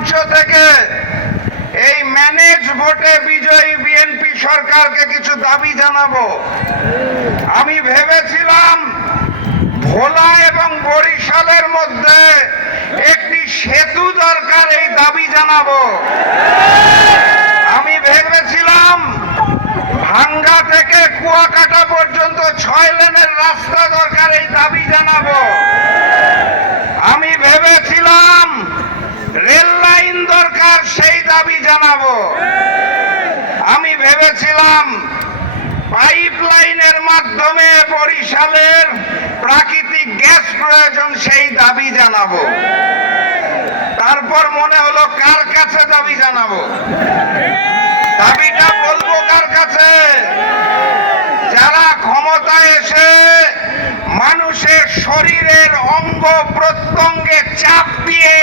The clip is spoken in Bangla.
মঞ্চ থেকে এই ম্যানেজ ভোটে বিজয়ী বিএনপি সরকারকে কিছু দাবি জানাবো। আমি ভেবেছিলাম ভোলা এবং বরিশালের মধ্যে একটি সেতু দরকার, এই দাবি জানাবো। আমি ভেবেছিলাম ভাঙ্গা থেকে কুয়াকাটা পর্যন্ত 6 লেনের রাস্তা দরকার, এই দাবি জানাবো। আমি ভেবেছিলাম রেল লাইন দরকার, সেই দাবি জানাবো। আমি ভেবেছিলাম পাইপ লাইনের মাধ্যমে বরিশালের প্রাকৃতিক গ্যাস প্রয়োজন, সেই দাবি জানাবো। তারপর মনে হলো কার কাছে দাবি জানাবো? দাবিটা বলবো কার কাছে? যারা ক্ষমতায় এসে মানুষের শরীরের অঙ্গ প্রত্যঙ্গে চাপ দিয়ে